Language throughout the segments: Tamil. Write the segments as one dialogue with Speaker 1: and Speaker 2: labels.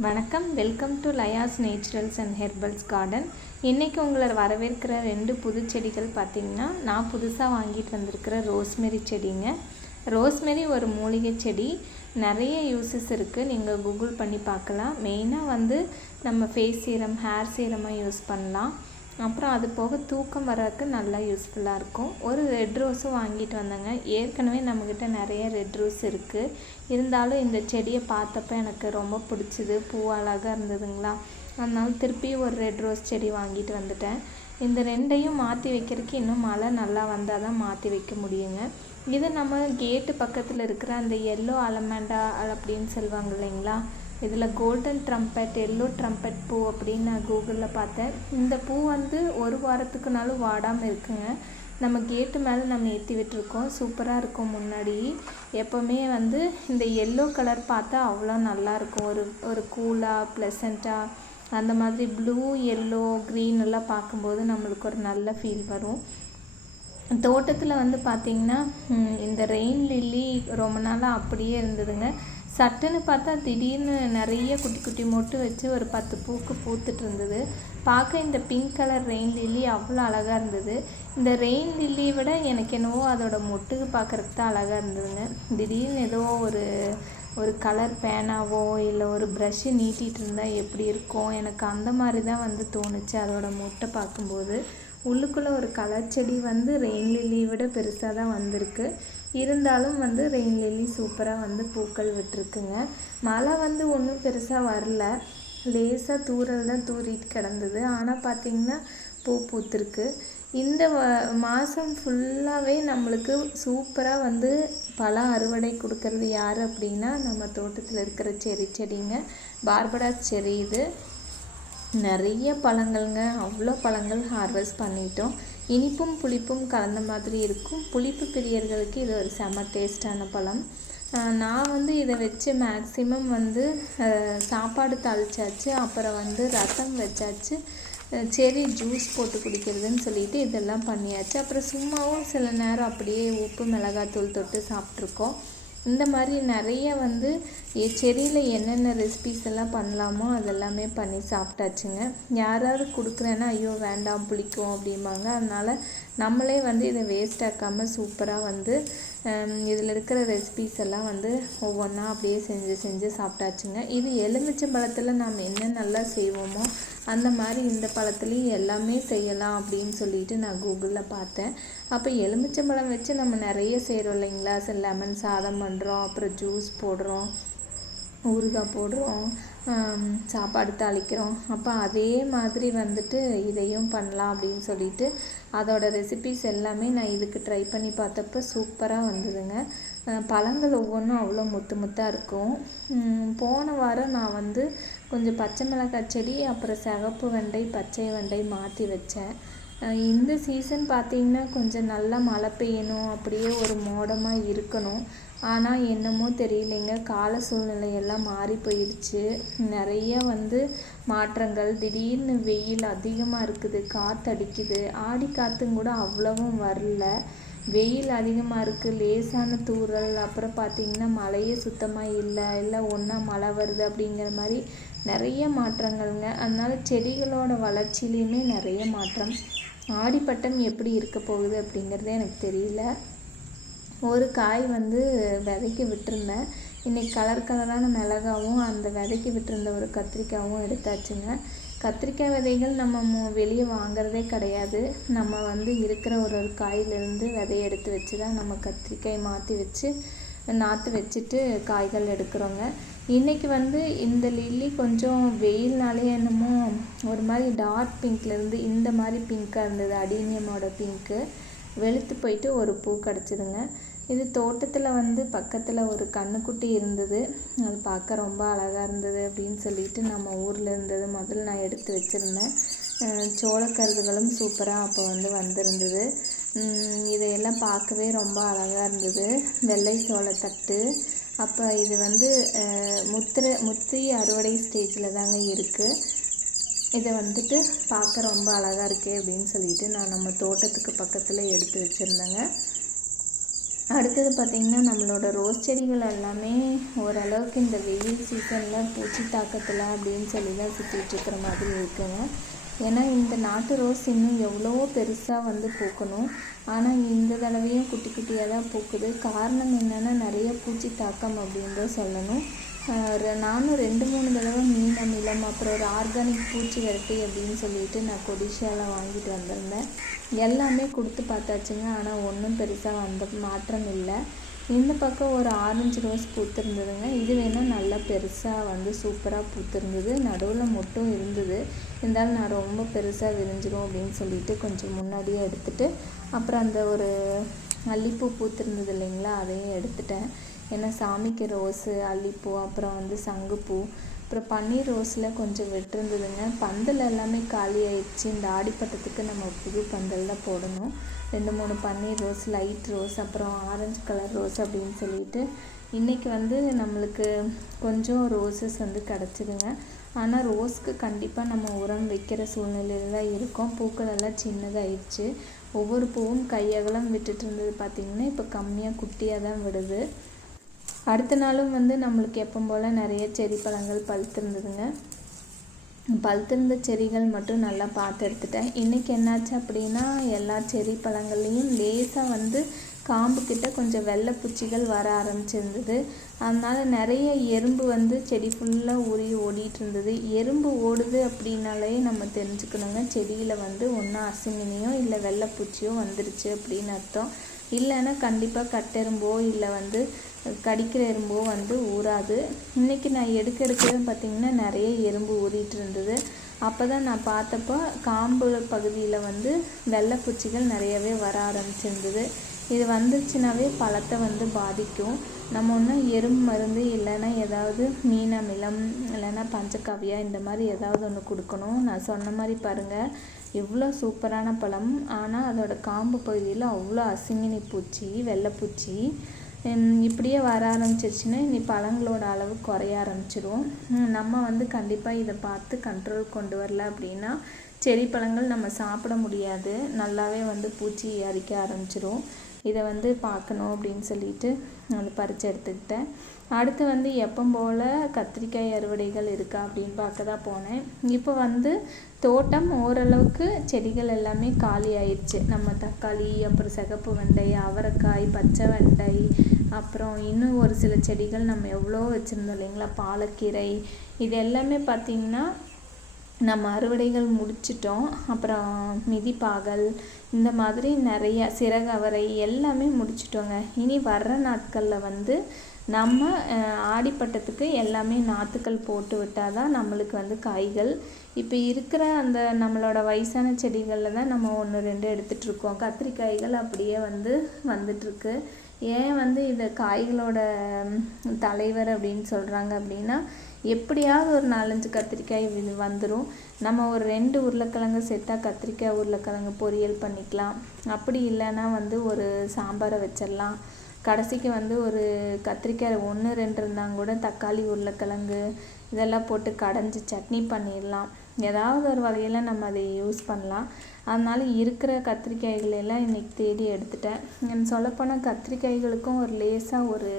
Speaker 1: வணக்கம். Welcome to Laya's naturals and herbals garden. இன்றைக்கி உங்களை வரவேற்கிற ரெண்டு புது செடிகள் பார்த்திங்கன்னா நான் புதுசாக வாங்கிட்டு வந்திருக்கிற ரோஸ்மெரி செடிங்க. ரோஸ்மெரி ஒரு மூலிகை செடி. நிறைய யூசஸ் இருக்குது நீங்கள் கூகுள் பண்ணி பார்க்கலாம். மெயினாக வந்து நம்ம ஃபேஸ் சீரம் ஹேர் சீரமாக யூஸ் பண்ணலாம். அப்புறம் அது போக தூக்கம் வர்றதுக்கு நல்லா யூஸ்ஃபுல்லாக இருக்கும். ஒரு ரெட் ரோஸும் வாங்கிட்டு வந்தேங்க. ஏற்கனவே நம்மக்கிட்ட நிறைய ரெட் ரோஸ் இருக்குது இருந்தாலும் இந்த செடியை பார்த்தப்ப எனக்கு ரொம்ப பிடிச்சிது. பூ அழகாக இருந்ததுங்களா? அதனால திருப்பி ஒரு ரெட் ரோஸ் செடி வாங்கிட்டு வந்துட்டேன். இந்த ரெண்டையும் மாற்றி வைக்கிறதுக்கு இன்னும் மழை நல்லா வந்தால் தான் மாற்றி வைக்க முடியுங்க. இது நம்ம கேட்டு பக்கத்தில் இருக்கிற அந்த எல்லோ அலமேண்டா அப்படின்னு சொல்லுவாங்க இல்லைங்களா? இதில் கோல்டன் ட்ரம்பெட் எல்லோ ட்ரம்பெட் பூ அப்படின்னு நான் கூகுளில் பார்த்தேன். இந்த பூ வந்து ஒரு வாரத்துக்குனாலும் வாடாமல் இருக்குங்க. நம்ம கேட்டு மேலே நம்ம ஏற்றி விட்டுருக்கோம். சூப்பராக இருக்கும் முன்னாடி. எப்போவுமே வந்து இந்த எல்லோ கலர் பார்த்தா அவ்வளோ நல்லாயிருக்கும் ஒரு ஒரு கூலாக ப்ளசண்ட்டாக அந்த மாதிரி ப்ளூ எல்லோ க்ரீன் எல்லாம் பார்க்கும்போது நம்மளுக்கு ஒரு நல்ல ஃபீல் வரும். தோட்டத்தில் வந்து பார்த்திங்கன்னா இந்த ரெயின் லில்லி ரொம்ப நாளாக அப்படியே இருந்ததுங்க. சட்டுன்னு பார்த்தா திடீர்னு நிறைய குட்டி குட்டி மொட்டு வச்சு ஒரு பத்து பூக்கு பூத்துட்டு இருந்தது. பார்க்க இந்த பிங்க் கலர் ரெயின் லில்லி அவ்வளோ அழகாக இருந்தது. இந்த ரெயின் லில்லியை விட எனக்கு என்னவோ அதோட மொட்டுக்கு பார்க்குறதுக்கு தான் அழகாக இருந்ததுங்க. திடீர்னு ஏதோ ஒரு ஒரு கலர் பேனாவோ இல்லை ஒரு ப்ரஷ்ஷு நீட்டிகிட்டு இருந்தால் எப்படி இருக்கும்? எனக்கு அந்த மாதிரி தான் வந்து தோணுச்சு அதோட மொட்டை பார்க்கும்போது. உள்ளுக்குள்ளே ஒரு கலர் செடி வந்து ரெயின் லில்லியை விட பெருசாக தான் வந்திருக்கு. இருந்தாலும் வந்து ரெயின் லில்லி சூப்பராக வந்து பூக்கள் விட்டுருக்குங்க. மழை வந்து ஒன்றும் பெருசாக வரல. லேசாக தூரல் தான் தூரிட்டு கிடந்தது. ஆனால் பார்த்திங்கன்னா பூ பூத்துருக்கு. இந்த மாதம் ஃபுல்லாகவே நம்மளுக்கு சூப்பராக வந்து பழம் அறுவடை கொடுக்கறது யார் அப்படின்னா நம்ம தோட்டத்தில் இருக்கிற செடி செடிங்க. பார்படா செடி இது. நிறைய பழங்கள்ங்க. அவ்வளோ பழங்கள் ஹார்வெஸ்ட் பண்ணிட்டோம். இனிப்பும் புளிப்பும் கலந்த மாதிரி இருக்கும். புளிப்பு பிரியர்களுக்கு இது ஒரு செம டேஸ்டான பழம். நான் வந்து இதை வச்சு மேக்ஸிமம் வந்து சாப்பாடு தாளிச்சாச்சு. அப்புறம் வந்து ரசம் வச்சாச்சு. செரி ஜூஸ் போட்டு குடிக்கிறதுன்னு சொல்லிட்டு இதெல்லாம் பண்ணியாச்சு. அப்புறம் சும்மாவும் சில நேரம் அப்படியே உப்பு மிளகாத்தூள் தொட்டு சாப்பிட்ருக்கோம். இந்த மாதிரி நிறைய வந்து செடியில் என்னென்ன ரெசிபிஸ் எல்லாம் பண்ணலாமோ அதெல்லாமே பண்ணி சாப்பிட்டாச்சுங்க. யாராவது கொடுக்குறேன்னா ஐயோ வேண்டாம் பிடிக்கும் அப்படிம்பாங்க. அதனால் நம்மளே வந்து இதை வேஸ்ட் ஆக்காமல் சூப்பராக வந்து இதில் இருக்கிற ரெசிபிஸ் எல்லாம் வந்து ஒவ்வொன்றா அப்படியே செஞ்சு செஞ்சு சாப்பிட்டாச்சுங்க. இது எலுமிச்சம்பழத்தில் நாம் என்ன நல்லா செய்வோமோ அந்த மாதிரி இந்த பழத்துலேயும் எல்லாமே செய்யலாம் அப்படின்னு சொல்லிட்டு நான் கூகுளில் பார்த்தேன். அப்போ எலுமிச்சம்பழம் வச்சு நம்ம நிறைய செய்கிறோம் இல்லைங்களா? சில லெமன் சாதம் பண்ணுறோம் அப்புறம் ஜூஸ் போடுறோம் ஊறுகாய் போடுறோம் சாப்பாடு தாளிக்கிறோம். அப்போ அதே மாதிரி வந்துட்டு இதையும் பண்ணலாம் அப்படின்னு சொல்லிட்டு அதோட ரெசிபிஸ் எல்லாமே நான் இதுக்கு ட்ரை பண்ணி பார்த்தப்ப சூப்பராக வந்ததுங்க. பழங்கள் ஒவ்வொன்றும் அவ்வளோ முத்து முத்தாக இருக்கும். போன வாரம் நான் வந்து கொஞ்சம் பச்சை மிளகாய் செடி அப்புறம் சிகப்பு வெண்டை பச்சை வெண்டை மாற்றி வச்சேன். இந்த சீசன் பார்த்திங்கன்னா கொஞ்சம் நல்லா மழை பெய்யணும் அப்படியே ஒரு மோடமாக இருக்கணும். ஆனால் என்னமோ தெரியலைங்க. கால சூழ்நிலை எல்லாம் மாறி போயிடுச்சு. நிறைய வந்து மாற்றங்கள். திடீர்னு வெயில் அதிகமாக இருக்குது காற்று அடிக்குது. ஆடி காற்றும் கூட அவ்வளவும் வரல. வெயில் அதிகமாக இருக்குது லேசான தூறல் அப்புறம் பார்த்திங்கன்னா மழையே சுத்தமாக இல்லை இல்லை ஒன்றா மழை வருது அப்படிங்கிற மாதிரி நிறைய மாற்றங்கள்ங்க. அதனால் செடிகளோட வளர்ச்சியிலையுமே நிறைய மாற்றம். ஆடிப்பட்டம் எப்படி இருக்க போகுது அப்படிங்கிறது எனக்கு தெரியல. ஒரு காய் வந்து விதைக்கி விட்டுருந்தேன். இன்றைக்கி கலர் கலரான மிளகாவும் அந்த விதைக்கி விட்டுருந்த ஒரு கத்திரிக்காயும் எடுத்தாச்சுங்க. கத்திரிக்காய் விதைகள் நம்ம மு வெளியே வாங்குறதே கிடையாது. நம்ம வந்து இருக்கிற ஒரு ஒரு காயிலிருந்து விதையை எடுத்து வச்சு தான் நம்ம கத்திரிக்காய் மாற்றி வச்சு நாற்று வச்சுட்டு காய்கள் எடுக்கிறோங்க. இன்றைக்கி வந்து இந்த லில்லி கொஞ்சம் வெயில்னாலே என்னமோ ஒரு மாதிரி டார்க் பிங்க்லேருந்து இந்த மாதிரி பிங்க்காக இருந்தது அடீனியமோட பிங்க்கு வெளுத்து போயிட்டு ஒரு பூ கிடச்சிதுங்க. இது தோட்டத்தில் வந்து பக்கத்தில் ஒரு கண்ணுக்குட்டி இருந்தது. அது பார்க்க ரொம்ப அழகாக இருந்தது அப்படின்னு சொல்லிட்டு நம்ம ஊரில் இருந்தது முதல்ல நான் எடுத்து வச்சுருந்தேன். சோளக்கருதுகளும் சூப்பராக அப்போ வந்து வந்திருந்தது. இதையெல்லாம் பார்க்கவே ரொம்ப அழகாக இருந்தது. வெள்ளை சோளத்தட்டு. அப்போ இது வந்து முத்திர முத்தி அறுவடை ஸ்டேஜில் தாங்க இருக்குது இதை வந்துட்டு பார்க்க ரொம்ப அழகாக இருக்கே அப்படின்னு சொல்லிட்டு நான் நம்ம தோட்டத்துக்கு பக்கத்தில் எடுத்து வச்சுருந்தேங்க. அடுத்தது பார்த்திங்கன்னா நம்மளோட ரோஸ் செடிகள் எல்லாமே ஓரளவுக்கு இந்த வெயில் சீசனில் பூச்சி தாக்கத்தில் அப்படின்னு சொல்லி தான் சுற்றிட்டுருக்கிற மாதிரி இருக்குங்க. ஏன்னா இந்த நாட்டு ரோஸ் இன்னும் எவ்வளவோ பெருசாக வந்து பூக்கணும். ஆனால் இந்த தடவையும் குட்டி குட்டியாக தான் பூக்குது. காரணம் என்னென்னா நிறைய பூச்சி தாக்கம் அப்படின்னு தான் சொல்லணும். நானும் ரெண்டு மூணு தடவை மீன் அமிலம் அப்புறம் ஒரு ஆர்கானிக் பூச்சி விரட்டி அப்படின்னு சொல்லிட்டு நான் கொடிஷியாவில் வாங்கிட்டு வந்திருந்தேன். எல்லாமே கொடுத்து பார்த்தாச்சுங்க. ஆனால் ஒன்றும் பெருசாக வந்த மாற்றம் இல்லை. இந்த பக்கம் ஒரு ஆரஞ்சு ரோஸ் பூத்திருந்ததுங்க. இது வேணால் நல்லா பெருசாக வந்து சூப்பராக பூத்திருந்தது. நடுவில் மட்டும் இருந்தது. இருந்தாலும் நான் ரொம்ப பெருசாக விரிஞ்சிரும் அப்படின்னு சொல்லிட்டு கொஞ்சம் முன்னாடியே எடுத்துகிட்டு அப்புறம் அந்த ஒரு மல்லிப்பூ பூத்திருந்தது இல்லைங்களா? அதையும் எடுத்துட்டேன். ஏன்னா சாமிக்கு ரோஸு அல்லிப்பூ அப்புறம் வந்து சங்குப்பூ. அப்புறம் பன்னீர் ரோஸில் கொஞ்சம் விட்டுருந்ததுங்க. பந்தல் எல்லாமே காலி ஆயிடுச்சு இந்த ஆடிப்பட்டத்துக்கு நம்ம புது பந்தல் தான் போடணும். ரெண்டு மூணு பன்னீர் ரோஸ் லைட் ரோஸ் அப்புறம் ஆரஞ்சு கலர் ரோஸ் அப்படின்னு சொல்லிட்டு இன்றைக்கி வந்து நம்மளுக்கு கொஞ்சம் ரோஸஸ் வந்து கிடச்சிதுங்க. ஆனால் ரோஸ்க்கு கண்டிப்பாக நம்ம உரம் வைக்கிற சூழ்நிலையில் தான் இருக்கோம். பூக்கள் எல்லாம் சின்னதாகிடுச்சு ஒவ்வொரு பூவும் கையகலம் விட்டுட்டு இருந்தது பார்த்திங்கன்னா இப்போ கம்மியாக குட்டியாக தான் விடுது. அடுத்த நாளும் வந்து நம்மளுக்கு எப்போ போல் நிறைய செடி பழங்கள் பழுத்திருந்ததுங்க. பழுத்திருந்த செடிகள் மட்டும் நல்லா பார்த்து எடுத்துட்டேன். இன்றைக்கி என்னாச்சு அப்படின்னா எல்லா செடி பழங்கள்லேயும் லேசாக வந்து காம்புக்கிட்ட கொஞ்சம் வெள்ளை பூச்சிகள் வர ஆரம்பிச்சிருந்தது. அதனால் நிறைய எறும்பு வந்து செடி ஃபுல்லாக ஊறி ஓடிட்டு இருந்தது எறும்பு ஓடுது அப்படின்னாலே நம்ம தெரிஞ்சுக்கணுங்க. செடியில் வந்து ஒன்றா அசுங்கினியோ இல்லை வெள்ளைப்பூச்சியோ வந்துருச்சு அப்படின்னு அர்த்தம். இல்லைன்னா கண்டிப்பாக கட்டெரும்போ இல்லை வந்து கடிக்கிற எறும்போ வந்து ஊறாது. இன்றைக்கி நான் எடுக்க எடுக்கவே பார்த்திங்கன்னா நிறைய எறும்பு ஊறிட்டு இருந்தது. அப்போ தான் நான் பார்த்தப்போ காம்பு பகுதியில் வந்து வெள்ளைப்பூச்சிகள் நிறையவே வர ஆரம்பிச்சிருந்தது. இது வந்துச்சுனாவே பழத்தை வந்து பாதிக்கும். நம்ம ஒன்றும் எறும்பு மருந்து இல்லைன்னா ஏதாவது மீனமிலம் இல்லைன்னா பஞ்சக்காவியா இந்த மாதிரி ஏதாவது ஒன்று கொடுக்கணும். நான் சொன்ன மாதிரி பாருங்கள் எவ்வளோ சூப்பரான பழம். ஆனால் அதோடய காம்பு பகுதியில் அவ்வளோ அசிங்கினி பூச்சி வெள்ளைப்பூச்சி இப்படியே வர ஆரம்பிச்சிருச்சுன்னா இனி பழங்களோட அளவு குறைய ஆரம்பிச்சிடும் நம்ம வந்து கண்டிப்பாக இதை பார்த்து கண்ட்ரோல் கொண்டு வரல அப்படின்னா செடி பழங்கள் நம்ம சாப்பிட முடியாது. நல்லாவே வந்து பூச்சி அரிக்க ஆரம்பிச்சிடும் இதை வந்து பார்க்கணும் அப்படின்னு சொல்லிட்டு அது பறித்து எடுத்துக்கிட்டேன். அடுத்து வந்து எப்போ போல் கத்திரிக்காய் அறுவடைகள் இருக்கா அப்படின்னு பார்க்க தான் போனேன். இப்போ வந்து தோட்டம் ஓரளவுக்கு செடிகள் எல்லாமே காலி ஆயிடுச்சு நம்ம தக்காளி அப்புறம் சிகப்பு வெண்டை அவரைக்காய் பச்சை வெண்டை அப்புறம் இன்னும் ஒரு சில செடிகள் நம்ம எவ்வளோ வச்சுருந்தோம் இல்லைங்களா? பாலக்கீரை. இது எல்லாமே பார்த்திங்கன்னா நம்ம அறுவடைகள் முடிச்சிட்டோம். அப்புறம் மிதிப்பாகல் இந்த மாதிரி நிறைய சிறகவரை எல்லாமே முடிச்சிட்டோங்க. இனி வர்ற நாட்களில் வந்து நம்ம ஆடிப்பட்டத்துக்கு எல்லாமே நாற்றுக்கள் போட்டு விட்டால் தான் நம்மளுக்கு வந்து காய்கள். இப்போ இருக்கிற அந்த நம்மளோட வயசான செடிகளில் தான் நம்ம ஒன்று ரெண்டு எடுத்துகிட்ருக்கோம் கத்திரிக்காய்கள் அப்படியே வந்து வந்துட்டுருக்கு ஏன் வந்து இதை காய்களோட தலைவர் அப்படின்னு சொல்கிறாங்க அப்படின்னா எப்படியாவது ஒரு நாலஞ்சு கத்திரிக்காய் வந்துடும் நம்ம ஒரு ரெண்டு உருளைக்கிழங்கு சேர்த்தா கத்திரிக்காய் உருளைக்கிழங்கு பொரியல் பண்ணிக்கலாம். அப்படி இல்லைன்னா வந்து ஒரு சாம்பாரை வச்சிடலாம். கடைசிக்கு வந்து ஒரு கத்திரிக்காய் ஒன்று ரெண்டு இருந்தாங்க கூட தக்காளி உருளைக்கிழங்கு இதெல்லாம் போட்டு கடைஞ்சி சட்னி பண்ணிடலாம். ஏதாவது ஒரு வகையில் நம்ம அதை யூஸ் பண்ணலாம். அதனால் இருக்கிற கத்திரிக்காய்கள் எல்லாம் இன்றைக்கி தேடி எடுத்துட்டேன். சொல்லப்போனால் கத்திரிக்காய்களுக்கும் ஒரு லேசாக ஒரு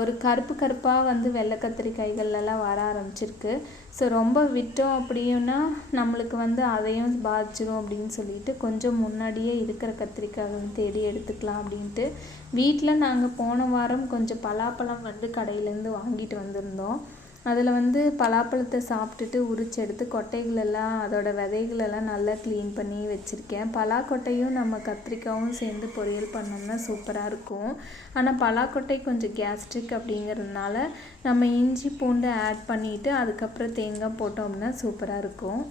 Speaker 1: ஒரு கருப்பு கருப்பாக வந்து வெள்ளை கத்திரிக்காய்கள்லாம் வர ஆரம்பிச்சிருக்கு. ஸோ ரொம்ப விட்டோம் அப்படின்னா நம்மளுக்கு வந்து அதையும் பாதிச்சிடும் அப்படின்னு சொல்லிட்டு கொஞ்சம் முன்னாடியே இருக்கிற கத்திரிக்காய் தேடி எடுத்துக்கலாம் அப்படின்ட்டு வீட்டில் நாங்கள் போன வாரம் கொஞ்சம் பலாப்பழம் வந்து கடையிலேருந்து வாங்கிட்டு வந்திருந்தோம். அதில் வந்து பலாப்பழத்தை சாப்பிட்டுட்டு உரிச்சு எடுத்து கொட்டைகளெல்லாம் அதோட விதைகளெல்லாம் நல்லா க்ளீன் பண்ணி வச்சுருக்கேன். பலாக்கொட்டையும் நம்ம கத்திரிக்காயும் சேர்ந்து பொரியல் பண்ணோம்னா சூப்பராக இருக்கும். ஆனால் பலாக்கொட்டை கொஞ்சம் கேஸ்ட்ரிக் அப்படிங்கிறதுனால நம்ம இஞ்சி பூண்டு ஆட் பண்ணிவிட்டு அதுக்கப்புறம் தேங்காய் போட்டோம்னா சூப்பராக இருக்கும்.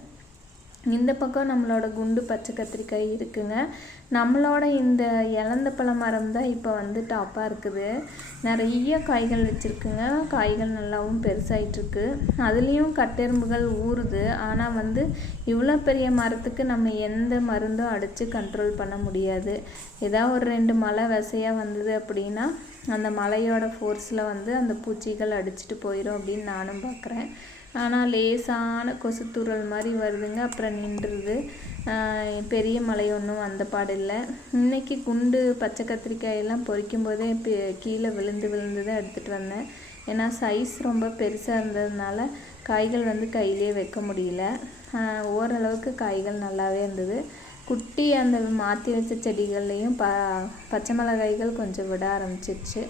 Speaker 1: இந்த பக்கம் நம்மளோட குண்டு பச்சை கத்திரிக்காய் இருக்குங்க. நம்மளோட இந்த இலந்த பழ மரம் தான் இப்போ வந்து டாப்பாக இருக்குது. நிறைய காய்கள் வச்சுருக்குங்க. காய்கள் நல்லாவும் பெருசாகிட்டுருக்கு அதுலேயும் கட்டெரும்புகள் ஊறுது. ஆனால் வந்து இவ்வளோ பெரிய மரத்துக்கு நம்ம எந்த மருந்தும் அடித்து கண்ட்ரோல் பண்ண முடியாது. ஏதாவது ஒரு ரெண்டு மழை விசையாக வந்தது அப்படின்னா அந்த மலையோட ஃபோர்ஸில் வந்து அந்த பூச்சிகள் அடிச்சுட்டு போயிடும் அப்படின்னு நானும் பார்க்குறேன் ஆனால் லேசான கொசுத்துறல் மாதிரி வருதுங்க. அப்புறம் நின்றுது. பெரிய மழை ஒன்றும் வந்த பாடில்லை இன்னைக்கு குண்டு பச்சை கத்திரிக்காயெல்லாம் பொரிக்கும் போதே கீழே விழுந்து விழுந்து தான் எடுத்துகிட்டு வந்தேன். ஏன்னா சைஸ் ரொம்ப பெருசாக இருந்ததுனால காய்கள் வந்து கையிலே வைக்க முடியல. ஓரளவுக்கு காய்கள் நல்லாவே இருந்தது. குட்டி அந்த மாற்றி வச்ச செடிகள்லேயும் ப பச்சை மிளகாய்கள் கொஞ்சம் விட ஆரம்பிச்சிருச்சு.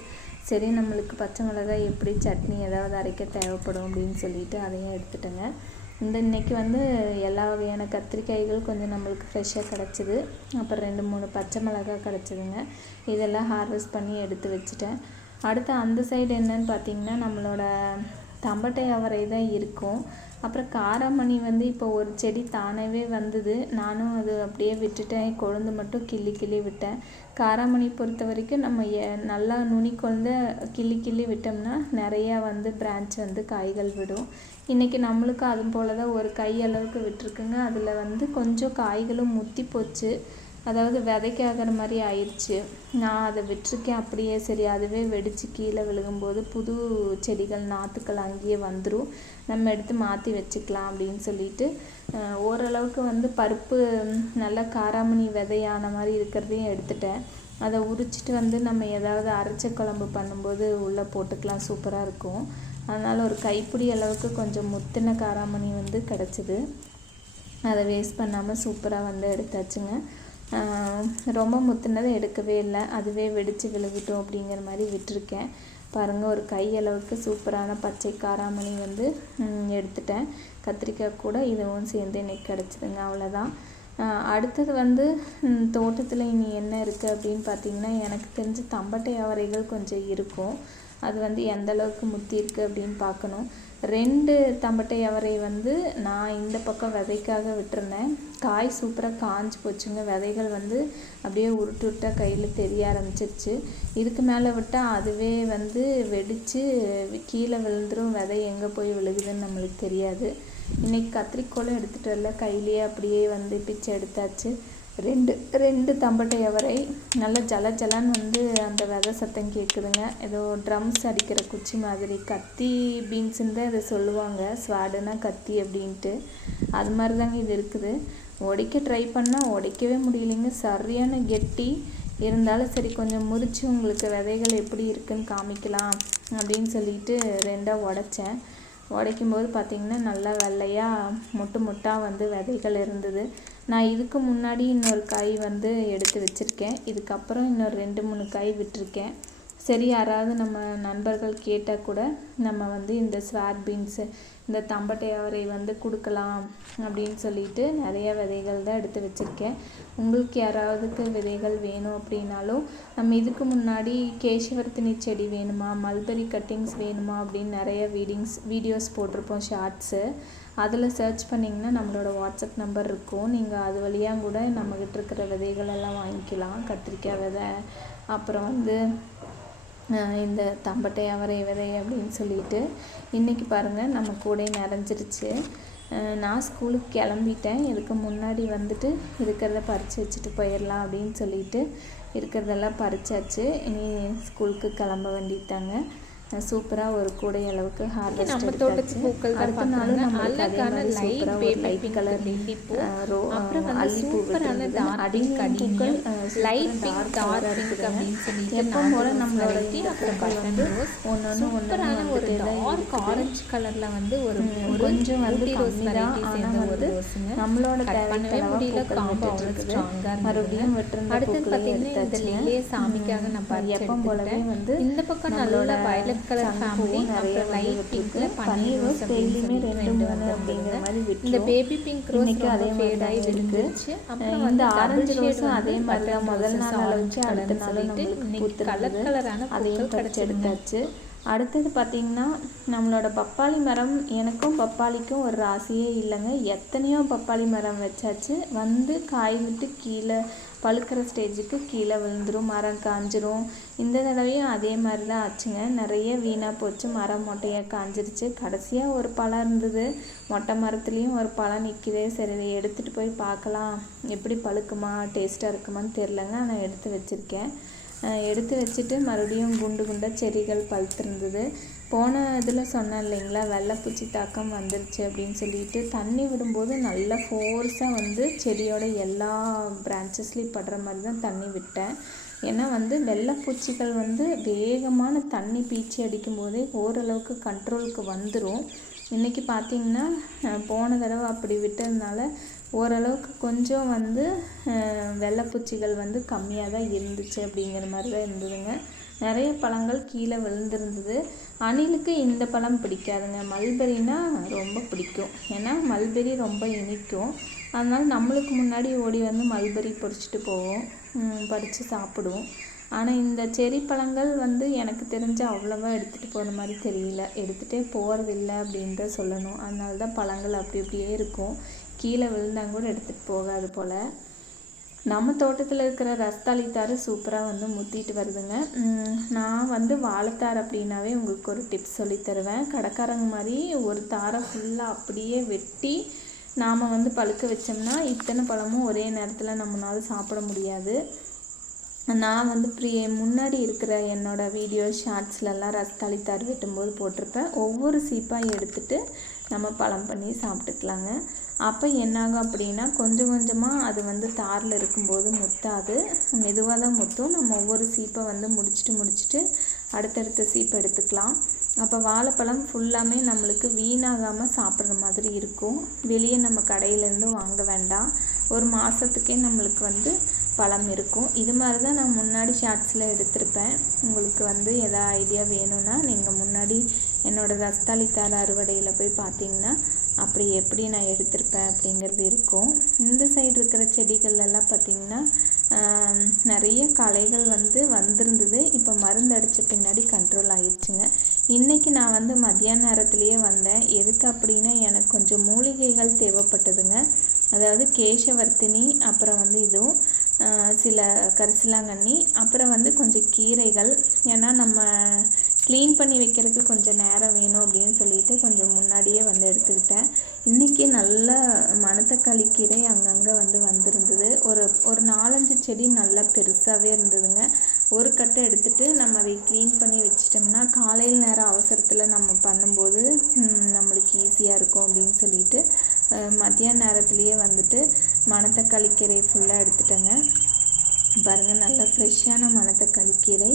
Speaker 1: சரி நம்மளுக்கு பச்சை மிளகாய் எப்படி? சட்னி ஏதாவது அரைக்க தேவைப்படும் அப்படின்னு சொல்லிட்டு அதையும் எடுத்துட்டேங்க. இந்த இன்றைக்கி வந்து எல்லா வகையான கத்திரிக்காய்கள் கொஞ்சம் நம்மளுக்கு ஃப்ரெஷ்ஷாக கிடச்சிது. அப்புறம் ரெண்டு மூணு பச்சை மிளகாய் கிடச்சிதுங்க. இதெல்லாம் ஹார்வெஸ்ட் பண்ணி எடுத்து வச்சுட்டேன். அடுத்து அந்த சைடு என்னன்னு பார்த்தீங்கன்னா நம்மளோட தம்பட்டை அவரை தான் இருக்கும். அப்புறம் காராமணி வந்து இப்போ ஒரு செடி தானாகவே வந்தது. நானும் அது அப்படியே விட்டுட்டேன். கொழுந்து மட்டும் கிள்ளி கிள்ளி விட்டேன். காராமணி பொறுத்த வரைக்கும் நம்ம எ- நல்லா நுனி கொழுந்த கிள்ளி கிள்ளி விட்டோம்னா நிறையா வந்து பிரான்ச் வந்து காய்கள் விடும். இன்றைக்கி நம்மளுக்கும் அது போல் தான் ஒரு கை அளவுக்கு விட்டுருக்குங்க. அதில் வந்து கொஞ்சம் காய்களும் முத்தி போச்சு. அதாவது விதைக்காகிற மாதிரி ஆயிடுச்சு. நான் அதை விட்டிருக்கேன். அப்படியே சரி அதுவே வெடித்து கீழே விழுகும்போது புது செடிகள் நாற்றுக்கள் அங்கேயே வந்துடும் நம்ம எடுத்து மாற்றி வச்சுக்கலாம் அப்படின்னு சொல்லிட்டு ஓரளவுக்கு வந்து பருப்பு நல்லா காராமணி விதையான மாதிரி இருக்கிறதையும் எடுத்துட்டேன். அதை உரிச்சிட்டு வந்து நம்ம ஏதாவது அரைச்ச குழம்பு பண்ணும்போது உள்ளே போட்டுக்கலாம். சூப்பராக இருக்கும். அதனால் ஒரு கைப்பிடி அளவுக்கு கொஞ்சம் முத்தின காராமணி வந்து கிடச்சிது. அதை வேஸ்ட் பண்ணாமல் சூப்பராக வந்து எடுத்தாச்சுங்க. ரொம்ப முத்துனதை எடுக்கவே இல்லை. அதுவே வெடித்து விழுகட்டும் அப்படிங்கிற மாதிரி விட்டிருக்கேன். பாருங்கள் ஒரு கை அளவுக்கு சூப்பரான பச்சை காராமணி வந்து எடுத்துட்டேன். கத்திரிக்காய் கூட இதுவும் சேர்ந்து இன்னைக்கு கிடச்சிதுங்க அவ்வளோதான் அடுத்தது வந்து தோட்டத்தில் இனி என்ன இருக்குது அப்படின்னு பார்த்தீங்கன்னா எனக்கு தெரிஞ்ச தம்பட்டை அவரைகள் கொஞ்சம் இருக்கும். அது வந்து எந்த அளவுக்கு முத்தி இருக்குது அப்படின்னு பார்க்கணும் ரெண்டு தம்பட்டை அவரை வந்து நான் இந்த பக்கம் விதைக்காக விட்டுருந்தேன். காய் சூப்பராக காஞ்சி போச்சுங்க. விதைகள் வந்து அப்படியே உருட்டு விட்டா கையில் தெரிய ஆரம்பிச்சிருச்சு. இதுக்கு மேலே விட்டால் அதுவே வந்து வெடித்து கீழே விழுந்துரும். விதை எங்கே போய் விழுகுதுன்னு நம்மளுக்கு தெரியாது. இன்னைக்கு கத்திரிக்கோலும் எடுத்துகிட்டு வரல. கையிலேயே அப்படியே வந்து பிச்சை எடுத்தாச்சு. ரெண்டு ரெண்டு தம்பட்டை வரை நல்லா ஜல ஜலன்னு வந்து அந்த விதை சத்தம் கேட்குதுங்க ஏதோ ட்ரம்ஸ் அடிக்கிற குச்சி மாதிரி. கத்தி பீன்ஸுன்னு தான் இதை சொல்லுவாங்க. ஸ்வாடுனா கத்தி அப்படின்ட்டு. அது மாதிரி தாங்க இது இருக்குது. உடைக்க ட்ரை பண்ணால் உடைக்கவே முடியலைங்க. சரியான கெட்டி. இருந்தாலும் சரி கொஞ்சம் முறித்து உங்களுக்கு விதைகள் எப்படி இருக்குன்னு காமிக்கலாம் அப்படின்னு சொல்லிட்டு ரெண்டாக உடைச்சேன். உடைக்கும்போது பார்த்திங்கன்னா நல்லா வெள்ளையாக மொட்டு மொட்டாக வந்து விதைகள் இருந்தது. நான் இதுக்கு முன்னாடி இன்னொரு காய் வந்து எடுத்து வச்சுருக்கேன். இதுக்கப்புறம் இன்னொரு ரெண்டு மூணு காய் விட்டிருக்கேன். சரி யாராவது நம்ம நண்பர்கள் கேட்டால் கூட நம்ம வந்து இந்த ஸ்வாட் பீன்ஸு இந்த தம்பட்டை அவரை வந்து கொடுக்கலாம் அப்படின்னு சொல்லிட்டு நிறைய விதைகள் தான் எடுத்து வச்சுருக்கேன். உங்களுக்கு யாராவதுக்கு விதைகள் வேணும் அப்படின்னாலும் நம்ம இதுக்கு முன்னாடி கேசவர்த்தினி செடி வேணுமா மல்பெரி கட்டிங்ஸ் வேணுமா அப்படின்னு நிறைய வீடிங்ஸ் வீடியோஸ் போட்டிருப்போம் ஷார்ட்ஸு. அதில் சர்ச் பண்ணிங்கன்னா நம்மளோட வாட்ஸ்அப் நம்பர் இருக்கும். நீங்கள் அது வழியாக கூட நம்மக்கிட்ட இருக்கிற விதைகள் எல்லாம் வாங்கிக்கலாம். கத்திரிக்காய் விதை அப்புறம் வந்து இந்த தம்பட்டை அவரை விதை அப்படின்னு சொல்லிட்டு. இன்றைக்கி பாருங்கள் நம்ம கூடை நிறைஞ்சிருச்சு. நான் ஸ்கூலுக்கு கிளம்பிட்டேன். இதுக்கு முன்னாடி வந்துட்டு இருக்கிறத பறித்து வச்சுட்டு போயிடலாம் அப்படின்னு சொல்லிட்டு இருக்கிறதெல்லாம் பறிச்சாச்சு. இனி ஸ்கூலுக்கு கிளம்ப வேண்டிட்டாங்க சூப்பராக ஒரு கூடை அளவுக்கு ஹார்வெஸ்ட்
Speaker 2: நம்ம
Speaker 1: எடுத்தாச்சு.
Speaker 2: தோட்டத்து பூக்கள்
Speaker 1: அடுத்த நாளும்
Speaker 2: பார்க்கறாங்க.
Speaker 1: நம்மளுக்கு அதே
Speaker 2: அழகான
Speaker 1: மாதிரி சூப்பராக ஒரு லைட் கலர். ரோ
Speaker 2: அப்புறம் வந்து
Speaker 1: அல்லிப்பூ
Speaker 2: சூப்பரான
Speaker 1: விட்டுருந்தது அடியும் பூக்கள்
Speaker 2: light pink, dark pink அப்படின்னு சொல்லிட்டு
Speaker 1: எப்போ போல நம்மளோட
Speaker 2: அப்புறம்
Speaker 1: பூக்கள் வந்து. ஒன்று
Speaker 2: ஒரு டார்க் ஆரஞ்சு கலர்ல வந்து ஒரு
Speaker 1: கொஞ்சம் வந்து
Speaker 2: ரோஸ்
Speaker 1: கம்மி தான். ஆனால் வந்து நம்மளோட தேவைக்கு
Speaker 2: முடியல
Speaker 1: பூக்கள்
Speaker 2: காம்பு
Speaker 1: இருக்குது. மறுபடியும் விட்டுருந்த எடுத்தாச்சுங்க
Speaker 2: லில்லியே சாமிக்காக நான்
Speaker 1: எப்பவும் போலவே. வந்து
Speaker 2: இந்த பக்கம்
Speaker 1: நம்மளோட
Speaker 2: நல்ல வயலட் கலர் ஃபேமிலி அப்புறம் லைட். பிங்க்ல
Speaker 1: பன்னீர் ரோஸ் டெய்லியுமே ரெண்டு மூணு அப்படிங்கிற மாதிரி
Speaker 2: இந்த. பேபி பிங்க் ரோஸ்
Speaker 1: அதே
Speaker 2: ஃபேட் ஆகி. விழுந்துருச்சு அப்புறம்
Speaker 1: இந்த ஆரஞ்சு ரோஸும் அதே மாதிரி தான் முதல் நாள் அளவுக்கு அடுத்த நாள் நம்மளுக்கு
Speaker 2: கலர் கலரான
Speaker 1: அதையும்
Speaker 2: கிடைச்சிருங்க
Speaker 1: எடுத்தாச்சு அடுத்தது பார்த்திங்கன்னா நம்மளோட பப்பாளி மரம் எனக்கும் பப்பாளிக்கும் ஒரு ராசியே இல்லைங்க. எத்தனையோ பப்பாளி மரம் வச்சாச்சு. வந்து காய் விட்டு கீழே பழுக்கிற ஸ்டேஜுக்கு கீழே விழுந்துடும் மரம் காஞ்சிரும். இந்த தடவையும் அதே மாதிரி தான் ஆச்சுங்க. நிறைய வீணாக போச்சு. மரம் மொட்டையாக காஞ்சிருச்சு. கடைசியாக ஒரு பழம் இருந்தது. மொட்டை மரத்துலேயும் ஒரு பழம் நிற்கிது சரி இதை எடுத்துகிட்டு போய் பார்க்கலாம். எப்படி பழுக்குமா டேஸ்ட்டாக இருக்குமான்னு தெரிலங்க நான் எடுத்து வச்சுருக்கேன். எடுத்து வச்சுட்டு மறுபடியும் குண்டு குண்டாக செடிகள் பழுத்திருந்தது. போன இதில் சொன்னேன் இல்லைங்களா வெள்ளைப்பூச்சி தாக்கம் வந்துருச்சு அப்படின்னு சொல்லிட்டு தண்ணி விடும்போது நல்ல ஃபோர்ஸாக வந்து செடியோட எல்லா பிரான்ச்சஸ்லேயும் படுற மாதிரி தான் தண்ணி விட்டேன். ஏன்னா வந்து வெள்ளைப்பூச்சிகள் வந்து வேகமான தண்ணி பீச்சி அடிக்கும் போதே ஓரளவுக்கு கண்ட்ரோலுக்கு வந்துடும் இன்றைக்கி பார்த்தீங்கன்னா போன தடவை அப்படி விட்டதுனால ஓரளவுக்கு கொஞ்சம் வந்து வெள்ளைப்பூச்சிகள் வந்து கம்மியாக தான் இருந்துச்சு அப்படிங்கிற மாதிரி தான் இருந்ததுங்க. நிறைய பழங்கள் கீழே விழுந்திருந்தது. அணிலுக்கு இந்த பழம் பிடிக்காதுங்க. மல்பெரினா ரொம்ப பிடிக்கும். ஏன்னா மல்பெரி ரொம்ப இனிக்கும். அதனால் நம்மளுக்கு முன்னாடி ஓடி வந்து மல்பெரி பொறிச்சிட்டு போவோம். பறித்து சாப்பிடுவோம். ஆனால் இந்த செரி பழங்கள் வந்து எனக்கு தெரிஞ்சு அவ்வளோவா எடுத்துகிட்டு போகிற மாதிரி தெரியல. எடுத்துகிட்டே போகிறதில்ல அப்படின்னு தான் சொல்லணும். அதனால தான் பழங்கள் அப்படி அப்படியே இருக்கும். கீழே விழுந்தாங்க கூட எடுத்துகிட்டு போகாது போல். நம்ம தோட்டத்தில் இருக்கிற ரஸ்தாளி தாறு சூப்பராக வந்து முத்திட்டு வருதுங்க. நான் வந்து வாழைத்தார் அப்படின்னாவே உங்களுக்கு ஒரு டிப்ஸ் சொல்லி தருவேன். கடைக்காரங்க மாதிரி ஒரு தாரை ஃபுல்லாக அப்படியே வெட்டி நாம் வந்து பழுக்க வச்சோம்னா இத்தனை பழமும் ஒரே நேரத்தில் நம்மளால் சாப்பிட முடியாது. நான் வந்து ப்ரீ முன்னாடி இருக்கிற என்னோடய வீடியோ ஷார்ட்ஸ்லலாம் ரஸ்தாளி தார் வெட்டும்போது போட்டிருப்பேன். ஒவ்வொரு சீப்பாக எடுத்துட்டு நம்ம பழம் பண்ணி சாப்பிட்டுக்கலாங்க. அப்போ என்னாகும் அப்படின்னா கொஞ்சம் கொஞ்சமாக அது வந்து தாரில் இருக்கும்போது முத்தாது. மெதுவாக தான் முத்தும். நம்ம ஒவ்வொரு சீப்பை வந்து முடிச்சுட்டு முடிச்சுட்டு அடுத்தடுத்த சீப்பை எடுத்துக்கலாம். அப்போ வாழைப்பழம் ஃபுல்லாமே நம்மளுக்கு வீணாகாமல் சாப்பிட்ற மாதிரி இருக்கும். வெளியே நம்ம கடையிலேருந்து வாங்க வேண்டாம். ஒரு மாதத்துக்கே நம்மளுக்கு வந்து பழம் இருக்கும். இது மாதிரி தான் நான் முன்னாடி ஷார்ட்ஸில் எடுத்திருப்பேன். உங்களுக்கு வந்து எதா ஐடியா வேணும்னா நீங்கள் முன்னாடி என்னோடய ரஸ்தாளி அறுவடையில் போய் பார்த்தீங்கன்னா அப்படி எப்படி நான் எடுத்திருப்பேன் அப்படிங்கிறது இருக்கும். இந்த சைடு இருக்கிற செடிகள்லாம் பார்த்திங்கன்னா பார்த்தீங்கன்னா நிறைய களைகள் வந்து வந்திருந்தது. இப்போ மருந்து அடித்த பின்னாடி கண்ட்ரோல் ஆயிடுச்சுங்க. இன்றைக்கி நான் வந்து மத்தியான நேரத்துலேயே வந்தேன். எதுக்கு அப்படின்னா எனக்கு கொஞ்சம் மூலிகைகள் தேவைப்பட்டதுங்க. அதாவது கேசவர்த்தினி அப்புறம் வந்து இதுவும் சில கரிசலாங்கண்ணி அப்புறம் வந்து கொஞ்சம் கீரைகள். ஏன்னா நம்ம க்ளீன் பண்ணி வைக்கிறதுக்கு கொஞ்சம் நேரம் வேணும் அப்படின்னு சொல்லிட்டு கொஞ்சம் முன்னாடியே வந்து எடுத்துக்கிட்டேன். இன்றைக்கி நல்ல மணத்தக்காளி கீரை அங்கங்கே வந்து வந்திருந்தது. ஒரு ஒரு நாலஞ்சு செடி நல்லா பெருசாகவே இருந்ததுங்க. ஒரு கட்டை எடுத்துகிட்டு நம்ம அதை க்ளீன் பண்ணி வச்சிட்டோம்னா காலையில் நேரம் அவசரத்தில் நம்ம பண்ணும்போது நம்மளுக்கு ஈஸியாக இருக்கும் அப்படின்னு சொல்லிட்டு மத்தியான நேரத்துலேயே வந்துட்டு மணத்தக்காளி கீரை ஃபுல்லாக எடுத்துட்டேங்க. பாருங்கள் நல்லா ஃப்ரெஷ்ஷான மணத்தக்காளி கீரை.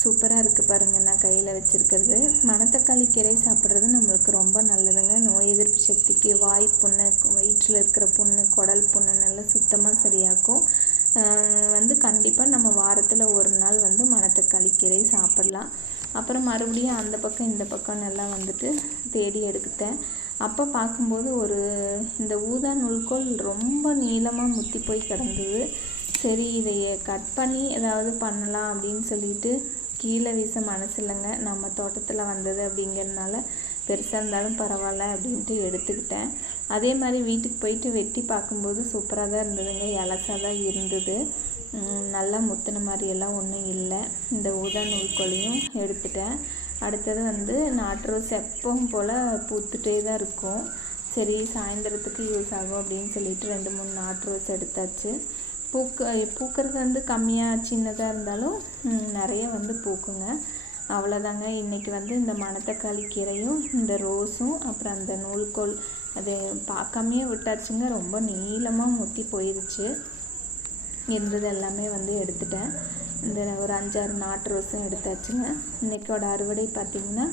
Speaker 1: சூப்பராக இருக்குது பாருங்கள் நான் கையில் வச்சுருக்கிறது. மணத்தக்காளி கீரை சாப்பிட்றது நம்மளுக்கு ரொம்ப நல்லதுங்க. நோய் எதிர்ப்பு சக்திக்கு வாய் புண்ணு வயிற்றில் இருக்கிற புண்ணு குடல் புண்ணு நல்லா சுத்தமாக சரியாக்கும். வந்து கண்டிப்பாக நம்ம வாரத்தில் ஒரு நாள் வந்து மணத்தக்காளி கீரை சாப்பிட்லாம். அப்புறம் மறுபடியும் அந்த பக்கம் இந்த பக்கம் நல்லா வந்துட்டு தேடி எடுத்துட்டேன். அப்போ பார்க்கும்போது ஒரு இந்த ஊதா நூல்கோல் ரொம்ப நீளமாக முத்தி போய் கிடந்தது. சரி இதை கட் பண்ணி ஏதாவது பண்ணலாம் அப்படின்னு சொல்லிட்டு கீழே வீச மனசில்லைங்க. நம்ம தோட்டத்தில் வந்தது அப்படிங்கிறதுனால பெருசாக இருந்தாலும் பரவாயில்ல அப்படின்ட்டு எடுத்துக்கிட்டேன். அதே மாதிரி வீட்டுக்கு போயிட்டு வெட்டி பார்க்கும்போது சூப்பராக தான் இருந்ததுங்க. இலசாக தான் இருந்தது. நல்லா முத்தின மாதிரியெல்லாம் ஒன்றும் இல்லை. இந்த ஊதா நூல்கோலையும் எடுத்துட்டேன். அடுத்தது வந்து நாட்டு ரோஸ் எப்பவும் போல் பூத்துட்டே தான் இருக்கும். சரி சாயந்தரத்துக்கு யூஸ் ஆகும் அப்படின்னு சொல்லிட்டு ரெண்டு மூணு நாட்டு ரோஸ் எடுத்தாச்சு. பூக்க பூக்கிறது வந்து கம்மியாக சின்னதாக இருந்தாலும் நிறைய வந்து பூக்குங்க. அவ்வளோதாங்க இன்றைக்கி வந்து இந்த மணத்தக்காளி கீரையும் இந்த ரோஸும் அப்புறம் அந்த நூல்கோல் அது பார்க்காமையே விட்டாச்சுங்க. ரொம்ப நீளமாக முத்தி போயிருச்சு. இருந்தது எல்லாமே வந்து எடுத்துட்டேன். இந்த ஒரு அஞ்சாறு நாட்டு ரோஸும் எடுத்தாச்சுங்க. இன்றைக்கோட அறுவடை பார்த்திங்கன்னா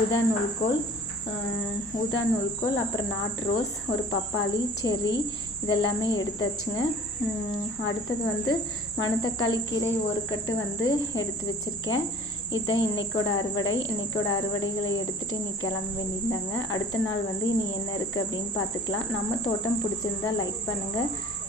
Speaker 1: ஊதா நூல்கோல் ஊதா நூல்கோல் அப்புறம் நாட்டு ரோஸ் ஒரு பப்பாளி செரி இதெல்லாமே எடுத்தாச்சுங்க. அடுத்தது வந்து மணத்தக்காளி கீரை ஒரு கட்டு வந்து எடுத்து வச்சுருக்கேன். இதுதான் இன்னைக்கோட அறுவடை. இன்னைக்கோட அறுவடைகளை எடுத்துகிட்டு இன்னைக்கு கிளம்ப வேண்டியிருந்தாங்க அடுத்த நாள் வந்து இனி என்ன இருக்குது அப்படின்னு பார்த்துக்கலாம். நம்ம தோட்டம் பிடிச்சிருந்தா லைக் பண்ணுங்கள்